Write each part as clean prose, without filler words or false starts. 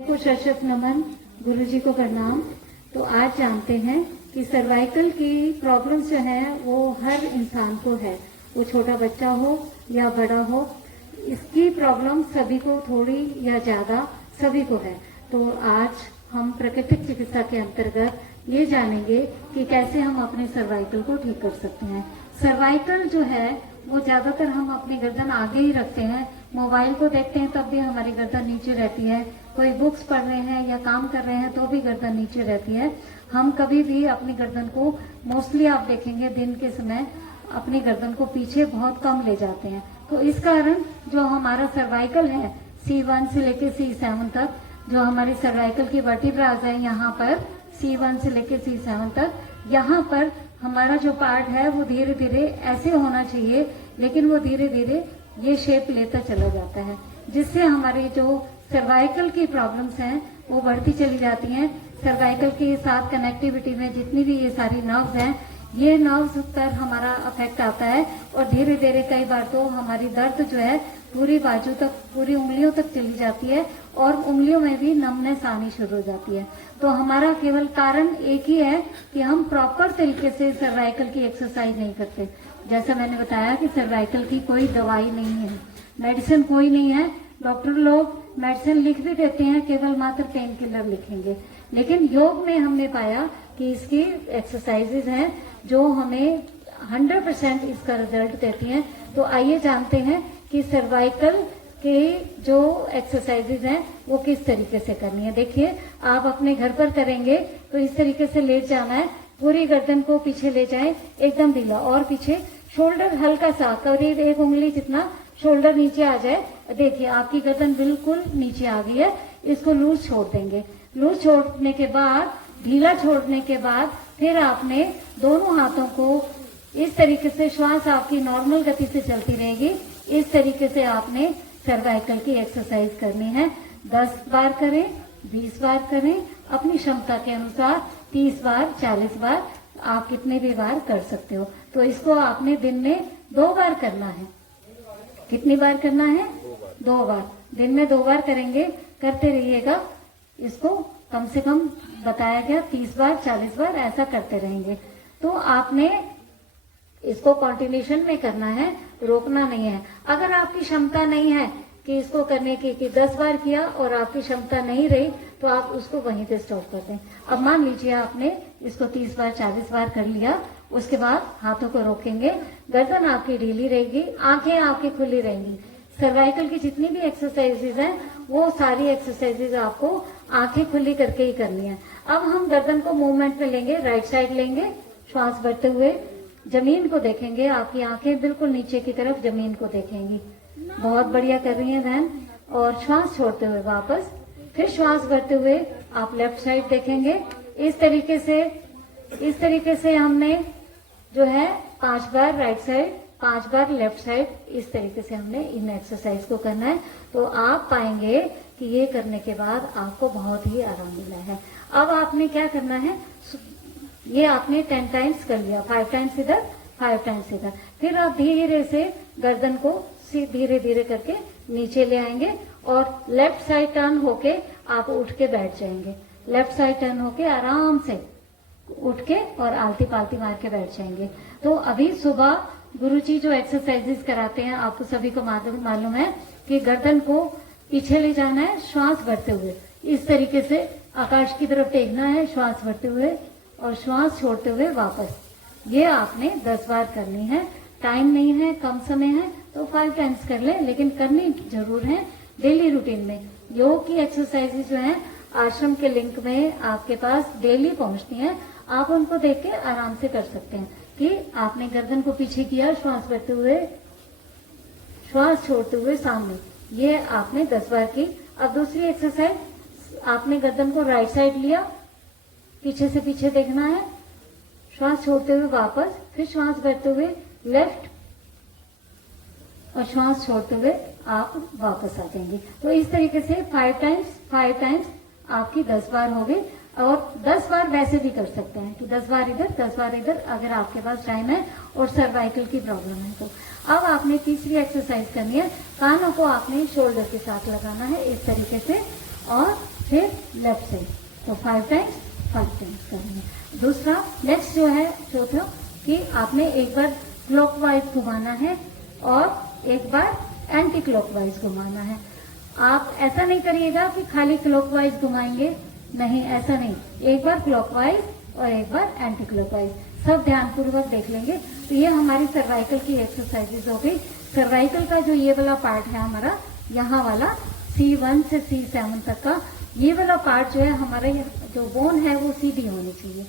को शशक नमन, गुरुजी को प्रणाम। तो आज जानते हैं कि सर्वाइकल की प्रॉब्लम्स जो है वो हर इंसान को है, वो छोटा बच्चा हो या बड़ा हो, इसकी प्रॉब्लम सभी को थोड़ी या ज्यादा सभी को है। तो आज हम प्राकृतिक चिकित्सा के अंतर्गत ये जानेंगे कि कैसे हम अपने सर्वाइकल को ठीक कर सकते हैं। सर्वाइकल जो है वो ज्यादातर हम अपनी गर्दन आगे ही रखते हैं, मोबाइल को देखते हैं तब भी हमारी गर्दन नीचे रहती है, कोई बुक्स पढ़ रहे हैं या काम कर रहे हैं तो भी गर्दन नीचे रहती है। हम कभी भी अपनी गर्दन को मोस्टली आप देखेंगे दिन के समय अपनी गर्दन को पीछे बहुत कम ले जाते हैं। तो इस कारण जो हमारा सर्वाइकल है C1 से लेके C7 तक, जो हमारी सर्वाइकल की वर्टिब्रास है यहाँ पर C1 से लेके C7 तक, यहाँ पर हमारा जो पार्ट है वो धीरे धीरे ऐसे होना चाहिए, लेकिन वो धीरे धीरे ये शेप लेता चला जाता है, जिससे हमारी जो सर्वाइकल की प्रॉब्लम्स हैं वो बढ़ती चली जाती हैं। सर्वाइकल के साथ कनेक्टिविटी में जितनी भी ये सारी नर्व्स हैं, ये नर्व्स पर हमारा अफेक्ट आता है और धीरे धीरे कई बार तो हमारी दर्द जो है पूरी बाजू तक, पूरी उंगलियों तक चली जाती है और उंगलियों में भी नमनेस आनी शुरू हो जाती है। तो हमारा केवल कारण एक ही है कि हम प्रॉपर तरीके से सर्वाइकल की एक्सरसाइज नहीं करते। जैसा मैंने बताया कि सर्वाइकल की कोई दवाई नहीं है, मेडिसिन कोई नहीं है। डॉक्टर लोग मेडिसिन लिख भी देते हैं, केवल मात्र पेन किलर लिखेंगे, लेकिन योग में हमने पाया कि इसकी एक्सरसाइजेज हैं जो हमें 100% इसका रिजल्ट देती हैं। तो आइए जानते हैं कि सर्वाइकल के जो एक्सरसाइजेज हैं वो किस तरीके से करनी है। देखिए, आप अपने घर पर करेंगे तो इस तरीके से लेट जाना है, पूरी गर्दन को पीछे ले जाएं, एकदम ढीला, और पीछे शोल्डर हल्का सा, करीब एक उंगली जितना शोल्डर नीचे आ जाए। देखिए आपकी गर्दन बिल्कुल नीचे आ गई है। इसको लूज छोड़ देंगे। लूज छोड़ने के बाद, ढीला छोड़ने के बाद फिर आपने दोनों हाथों को इस तरीके से, श्वास आपकी नॉर्मल गति से चलती रहेगी, इस तरीके से आपने सर्वाइकल की एक्सरसाइज करनी है। 10 बार करें, 20 बार करें, अपनी क्षमता के अनुसार 30 बार, 40 बार, आप कितने भी बार कर सकते हो। तो इसको आपने दिन में 2 बार करना है। कितनी बार करना है? 2 बार। दिन में 2 बार करेंगे, करते रहिएगा। इसको कम से कम बताया गया 30 बार, 40 बार ऐसा करते रहेंगे। तो आपने इसको कंटिन्यूशन में करना है, रोकना नहीं है। अगर आपकी क्षमता नहीं है कि इसको करने की, कि 10 बार किया और आपकी क्षमता नहीं रही, तो आप उसको वहीं पे स्टॉप कर दें। अब मान लीजिए आपने इसको 30 बार, 40 बार कर लिया, उसके बाद हाथों को रोकेंगे, गर्दन आपकी ढीली रहेगी, आंखें आपकी खुली रहेंगी। सर्वाइकल की जितनी भी एक्सरसाइजेज हैं वो सारी एक्सरसाइजेज आपको आंखें खुली करके ही करनी है। अब हम गर्दन को मूवमेंट में लेंगे, राइट साइड लेंगे, श्वास भरते हुए जमीन को देखेंगे, आपकी आंखें बिल्कुल नीचे की तरफ जमीन को देखेंगी। बहुत बढ़िया कर रही हैं बहन। और श्वास छोड़ते हुए वापस, फिर श्वास भरते हुए आप लेफ्ट साइड देखेंगे। इस तरीके से हमने जो है 5 बार राइट साइड, 5 बार लेफ्ट साइड, इस तरीके से हमने इन एक्सरसाइज को करना है। तो आप पाएंगे कि ये करने के बाद आपको बहुत ही आराम मिला है। अब आपने क्या करना है, ये आपने 10 टाइम्स कर लिया, 5 टाइम्स इधर, 5 टाइम्स इधर। फिर आप धीरे से गर्दन को धीरे धीरे करके नीचे ले आएंगे और लेफ्ट साइड टर्न होके आप उठ के बैठ जाएंगे। लेफ्ट साइड टर्न होके आराम से उठ के और आलती पालती मार के बैठ जाएंगे। तो अभी सुबह गुरुजी जो एक्सरसाइजेस कराते हैं, आपको सभी को मालूम है कि गर्दन को पीछे ले जाना है, श्वास भरते हुए इस तरीके से आकाश की तरफ टेकना है, श्वास भरते हुए और श्वास छोड़ते हुए वापस। ये आपने 10 बार करनी है। टाइम नहीं है, कम समय है, तो 5 टाइम्स कर ले, लेकिन करनी जरूर है डेली रूटीन में। योग की एक्सरसाइजेज जो है आश्रम के लिंक में आपके पास डेली पहुंचती हैं, आप उनको देख के आराम से कर सकते हैं। कि आपने गर्दन को पीछे किया, श्वास भरते हुए, श्वास छोड़ते हुए सामने, ये आपने 10 बार की। अब दूसरी एक्सरसाइज, आपने गर्दन को राइट साइड लिया, पीछे से पीछे देखना है, श्वास छोड़ते हुए वापस, फिर श्वास भरते हुए लेफ्ट और श्वास छोड़ते हुए आप वापस आ जाएंगे। तो इस तरीके से 5 टाइम्स आपकी 10 बार हो गई। और 10 बार वैसे भी कर सकते हैं कि 10 बार इधर, 10 बार इधर, अगर आपके पास टाइम है और सर्वाइकल की प्रॉब्लम है तो। अब आपने तीसरी एक्सरसाइज करनी है, कानों को आपने शोल्डर के साथ लगाना है इस तरीके से और फिर लेफ्ट साइड, तो 5 टाइम्स करेंगे। दूसरा नेक्स्ट जो है चौथा कि आपने एक बार क्लॉकवाइज घुमाना है और एक बार एंटी क्लॉकवाइज घुमाना है। आप ऐसा नहीं करिएगा कि खाली क्लॉकवाइज घुमाएंगे, नहीं ऐसा नहीं, एक बार क्लॉकवाइज और एक बार एंटी क्लॉकवाइज, सब ध्यानपूर्वक देख लेंगे। तो ये हमारी सर्वाइकल की एक्सरसाइजेज हो गई। सर्वाइकल का जो ये वाला पार्ट है हमारा, यहाँ वाला C1 से C7 तक का ये वाला पार्ट जो है हमारा, जो बोन है वो सीधी होनी चाहिए।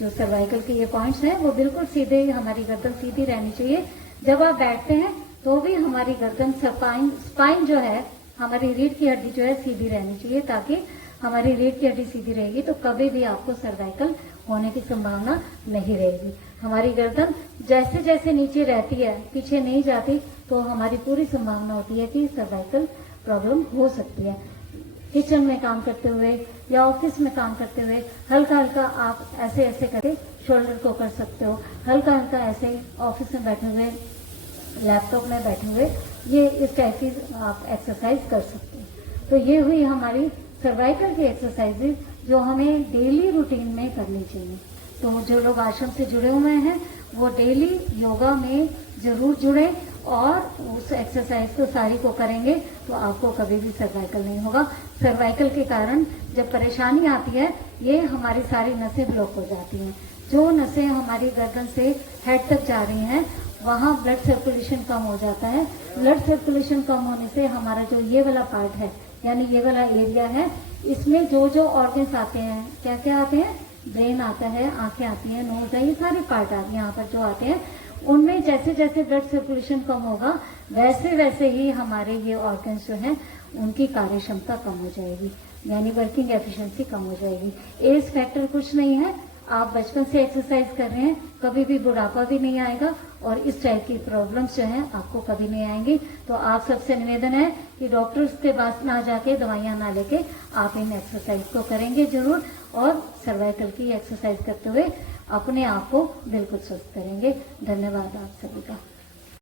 जो सर्वाइकल के ये पॉइंट्स हैं वो बिल्कुल सीधे, हमारी गर्दन सीधी रहनी चाहिए। जब आप बैठते हैं तो भी हमारी गर्दन स्पाइन जो है, हमारी रीढ़ की हड्डी जो है सीधी रहनी चाहिए, ताकि हमारी रीढ़ की हड्डी सीधी रहेगी तो कभी भी आपको सर्वाइकल होने की संभावना नहीं रहेगी। हमारी गर्दन जैसे जैसे नीचे रहती है, पीछे नहीं जाती, तो हमारी पूरी संभावना होती है कि सर्वाइकल प्रॉब्लम हो सकती है। किचन में काम करते हुए या ऑफिस में काम करते हुए हल्का हल्का आप ऐसे ऐसे करके शोल्डर को कर सकते हो, हल्का हल्का ऐसे ऑफिस में बैठे हुए, लैपटॉप में बैठे हुए, ये इस टाइप की आप एक्सरसाइज कर सकते हैं। तो ये हुई हमारी सर्वाइकल की एक्सरसाइजेज जो हमें डेली रूटीन में करनी चाहिए। तो जो लोग आश्रम से जुड़े हुए हैं वो डेली योगा में जरूर जुड़े और उस एक्सरसाइज को सारी को करेंगे तो आपको कभी भी सर्वाइकल नहीं होगा। सर्वाइकल के कारण जब परेशानी आती है, ये हमारी सारी नसें ब्लॉक हो जाती हैं। जो नसें हमारी गर्दन से हेड तक जा रही हैं, वहाँ ब्लड सर्कुलेशन कम हो जाता है। ब्लड सर्कुलेशन कम होने से हमारा जो ये वाला पार्ट है, यानी ये वाला एरिया है, इसमें जो जो ऑर्गन्स आते हैं, क्या क्या आते हैं, ब्रेन आता है, आंखें आती हैं, नोज है, ये सारे पार्ट आते हैं यहाँ पर जो आते हैं, उनमें जैसे जैसे ब्लड सर्कुलेशन कम होगा वैसे वैसे ही हमारे ये ऑर्गन्स जो हैं उनकी कार्य क्षमता कम हो जाएगी, यानी वर्किंग एफिशिएंसी कम हो जाएगी। एज फैक्टर कुछ नहीं है, आप बचपन से एक्सरसाइज कर रहे हैं, कभी भी बुढ़ापा भी नहीं आएगा और इस टाइप की प्रॉब्लम्स जो हैं आपको कभी नहीं आएंगी। तो आप सबसे निवेदन है कि डॉक्टर्स के पास ना जाके, दवाइयां ना लेके आप इन एक्सरसाइज को करेंगे जरूर, और सर्वाइकल की एक्सरसाइज करते हुए अपने आप को बिल्कुल स्वस्थ करेंगे। धन्यवाद आप सभी का।